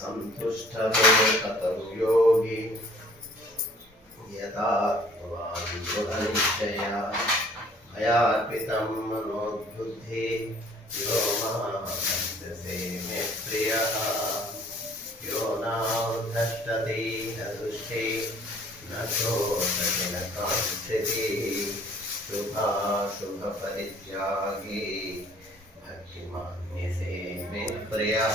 सन्तुष्टो कथं योगी यदा भवान् दृढनिश्चया मयार्पितं मनोबुद्धि यो मामस्तसे मे प्रियः यो नावृद्धष्टति न दुष्टे न शोचति न काङ्क्षति शुभाशुभपरित्यागी भक्तिमान्यसे मे प्रियः।